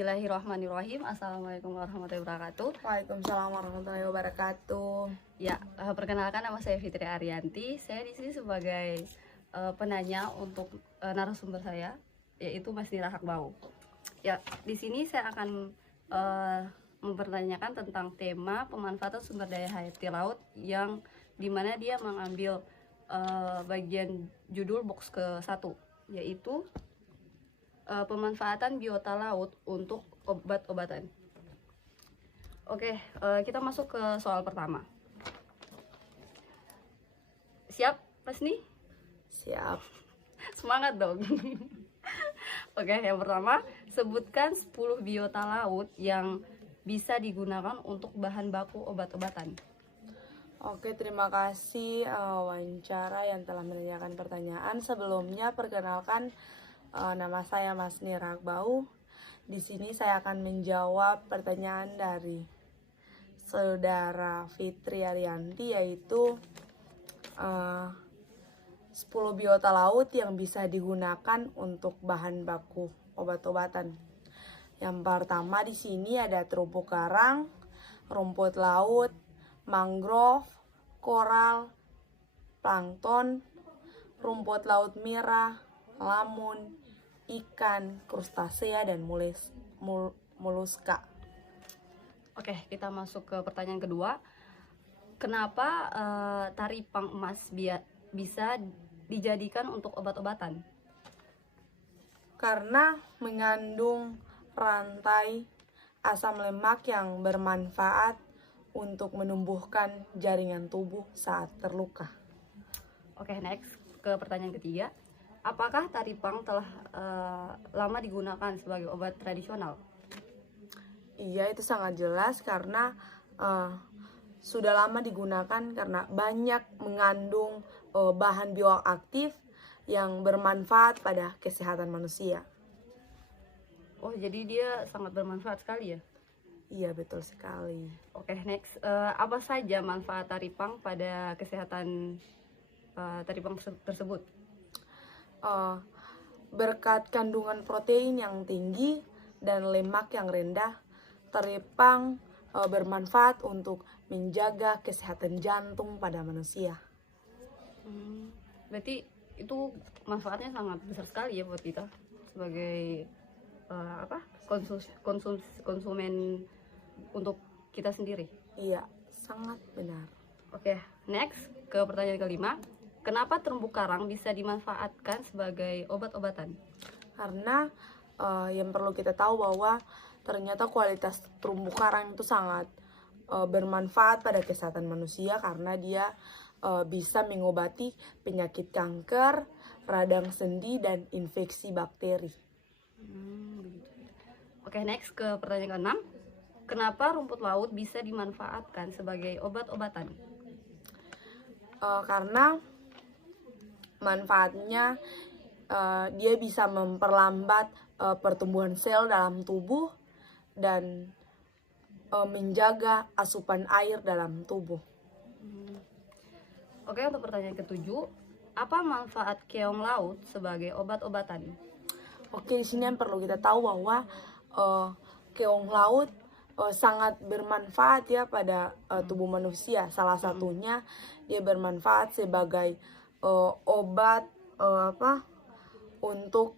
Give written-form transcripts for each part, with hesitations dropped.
Bismillahirrahmanirrahim. Assalamualaikum warahmatullahi wabarakatuh. Waalaikumsalam warahmatullahi wabarakatuh. Ya, perkenalkan nama saya Fitri Arianti. Saya di sini sebagai penanya untuk narasumber saya, yaitu Mas Nira Hakbau. Ya, di sini saya akan mempertanyakan tentang tema pemanfaatan sumber daya hayati laut yang dimana dia mengambil bagian judul box ke-1, yaitu pemanfaatan biota laut untuk obat-obatan. Oke, kita masuk ke soal pertama. Siap, Mas nih? Siap. Semangat dong. Oke, yang pertama, sebutkan 10 biota laut yang bisa digunakan untuk bahan baku obat-obatan. Oke, terima kasih wawancara yang telah menanyakan pertanyaan. Sebelumnya perkenalkan, nama saya Mas Nira Hakbau. Di sini saya akan menjawab pertanyaan dari saudara Fitri Arianti, yaitu 10 biota laut yang bisa digunakan untuk bahan baku obat-obatan. Yang pertama di sini ada terumpu karang, rumput laut, mangrove, koral, plankton, rumput laut merah, lamun, ikan, krustasea, dan moluska. Oke, kita masuk ke pertanyaan kedua. Kenapa taripang emas bisa dijadikan untuk obat-obatan? Karena mengandung rantai asam lemak yang bermanfaat untuk menumbuhkan jaringan tubuh saat terluka. Oke, next ke pertanyaan ketiga. Apakah taripang telah lama digunakan sebagai obat tradisional? Iya, itu sangat jelas karena sudah lama digunakan karena banyak mengandung bahan bioaktif yang bermanfaat pada kesehatan manusia. Oh, jadi dia sangat bermanfaat sekali ya? Iya, betul sekali. Oke, next. Apa saja manfaat taripang pada kesehatan taripang tersebut? Berkat kandungan protein yang tinggi dan lemak yang rendah, taripang bermanfaat untuk menjaga kesehatan jantung pada manusia. Berarti itu manfaatnya sangat besar sekali ya buat kita sebagai konsumen untuk kita sendiri. Iya, sangat benar. Oke, next ke pertanyaan kelima. Kenapa terumbu karang bisa dimanfaatkan sebagai obat-obatan? Karena yang perlu kita tahu bahwa ternyata kualitas terumbu karang itu sangat bermanfaat pada kesehatan manusia karena dia bisa mengobati penyakit kanker, radang sendi, dan infeksi bakteri. Oke, next ke pertanyaan ke-6. Kenapa rumput laut bisa dimanfaatkan sebagai obat-obatan? Karena manfaatnya dia bisa memperlambat pertumbuhan sel dalam tubuh dan menjaga asupan air dalam tubuh. Oke, untuk pertanyaan ke-7, apa manfaat keong laut sebagai obat-obatan? Oke, di sini yang perlu kita tahu bahwa keong laut sangat bermanfaat ya pada tubuh manusia. Salah satunya dia bermanfaat sebagai obat untuk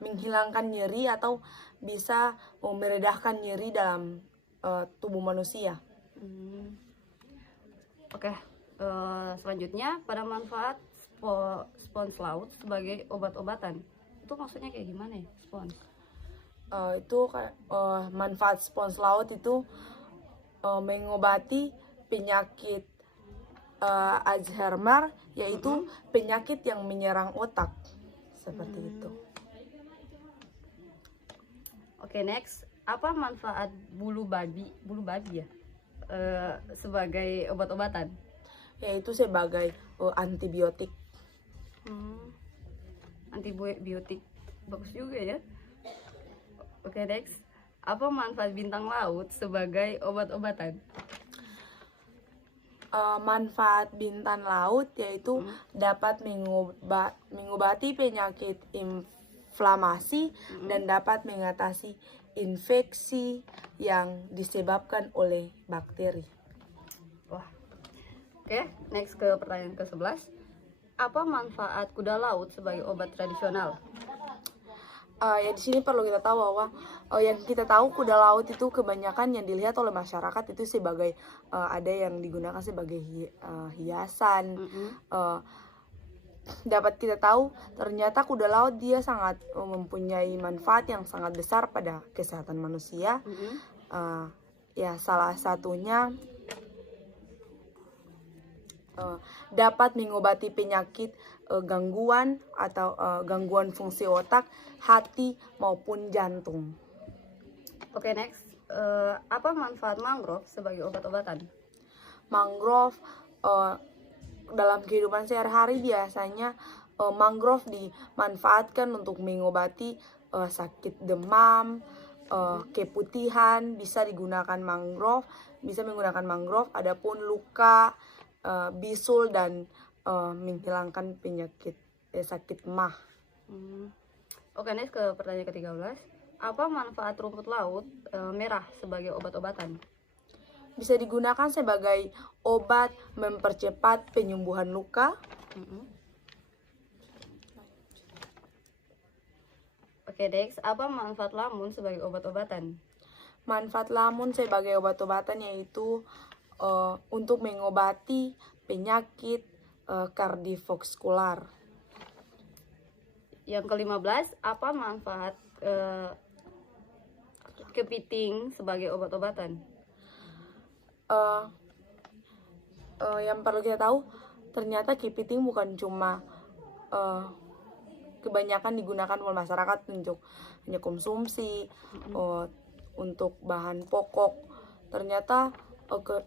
menghilangkan nyeri atau bisa meredahkan nyeri dalam tubuh manusia. Oke, selanjutnya pada manfaat spons laut sebagai obat-obatan. Itu maksudnya kayak gimana ya, spons? Manfaat spons laut itu mengobati penyakit Alzheimer, yaitu penyakit yang menyerang otak, seperti itu. Oke, next, apa manfaat bulu babi ya sebagai obat-obatan? Yaitu sebagai antibiotik. Antibiotik, bagus juga ya. Oke, next, apa manfaat bintang laut sebagai obat-obatan? Manfaat bintang laut yaitu dapat mengobati penyakit anti-inflamasi dan dapat mengatasi infeksi yang disebabkan oleh bakteri. Wah. Oke, next ke pertanyaan ke-11. Apa manfaat kuda laut sebagai obat tradisional? Ya di sini perlu kita tahu bahwa yang kita tahu kuda laut itu kebanyakan yang dilihat oleh masyarakat itu sebagai ada yang digunakan sebagai hiasan. Dapat kita tahu ternyata kuda laut dia sangat mempunyai manfaat yang sangat besar pada kesehatan manusia. Ya salah satunya dapat mengobati penyakit gangguan atau gangguan fungsi otak, hati maupun jantung. Oke, next. Apa manfaat mangrove sebagai obat-obatan? Mangrove dalam kehidupan sehari-hari biasanya mangrove dimanfaatkan untuk mengobati sakit demam, keputihan, bisa menggunakan mangrove, adapun luka, bisul dan menghilangkan penyakit sakit mah. Oke, next ke pertanyaan ke-13. Apa manfaat rumput laut merah sebagai obat-obatan? Bisa digunakan sebagai obat mempercepat penyembuhan luka. Oke, next. Apa manfaat lamun sebagai obat-obatan? Manfaat lamun sebagai obat-obatan yaitu untuk mengobati penyakit kardiovaskular. Yang ke-15, apa manfaat kepiting sebagai obat-obatan? Yang perlu kita tahu, ternyata kepiting bukan cuma kebanyakan digunakan oleh masyarakat untuk hanya konsumsi, untuk bahan pokok. Ternyata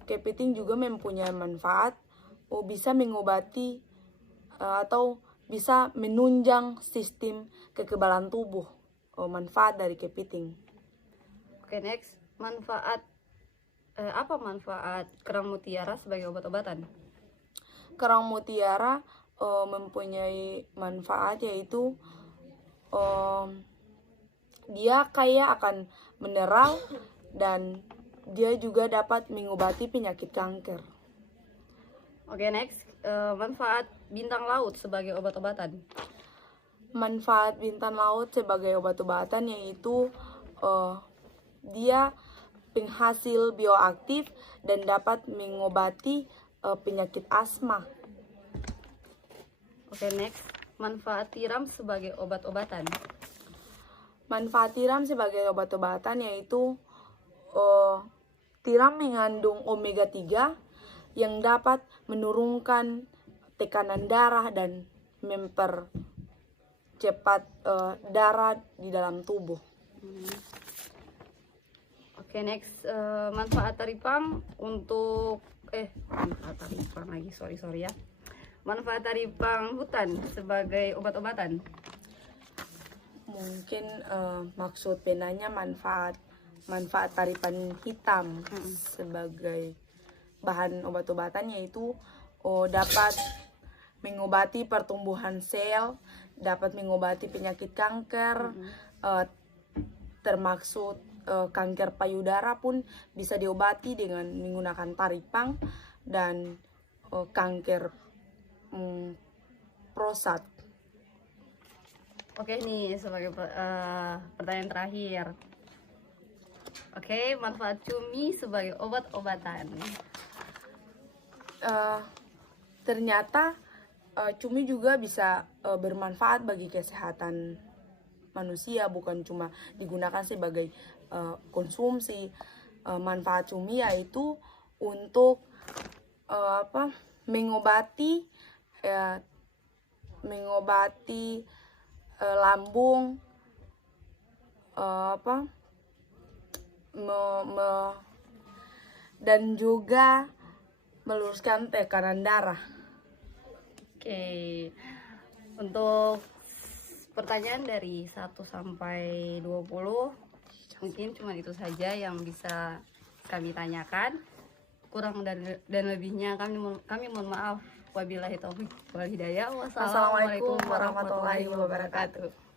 kepiting juga mempunyai manfaat, bisa mengobati atau bisa menunjang sistem kekebalan tubuh. Manfaat dari kepiting. Oke, next. Apa manfaat kerang mutiara sebagai obat-obatan? Kerang mutiara mempunyai manfaat yaitu dia kaya akan mineral dan dia juga dapat mengobati penyakit kanker. Oke, next. Manfaat bintang laut sebagai obat-obatan. Manfaat bintang laut sebagai obat-obatan yaitu dia penghasil bioaktif dan dapat mengobati penyakit asma. Oke, next. Manfaat tiram sebagai obat-obatan. Manfaat tiram sebagai obat-obatan yaitu tiram mengandung omega 3 yang dapat menurunkan tekanan darah dan mempercepat darah di dalam tubuh. Oke, next. Manfaat taripang untuk manfaat taripang lagi, sorry ya. Manfaat taripang hutan sebagai obat-obatan. Mungkin maksud penanya manfaat taripan hitam sebagai bahan obat-obatan yaitu dapat mengobati pertumbuhan sel, dapat mengobati penyakit kanker, termasuk kanker payudara pun bisa diobati dengan menggunakan taripang, dan kanker prostat. Oke, nih sebagai pertanyaan terakhir. Oke, manfaat cumi sebagai obat-obatan. Ternyata cumi juga bisa bermanfaat bagi kesehatan manusia, bukan cuma digunakan sebagai konsumsi. Manfaat cumi yaitu untuk mengobati lambung, dan juga meluruskan tekanan darah. Oke. Untuk pertanyaan dari 1 sampai 20 mungkin cuma itu saja yang bisa kami tanyakan. Kurang dan lebihnya kami mohon maaf. Wabillahi taufiq wal hidayah. Wassalamualaikum warahmatullahi wabarakatuh.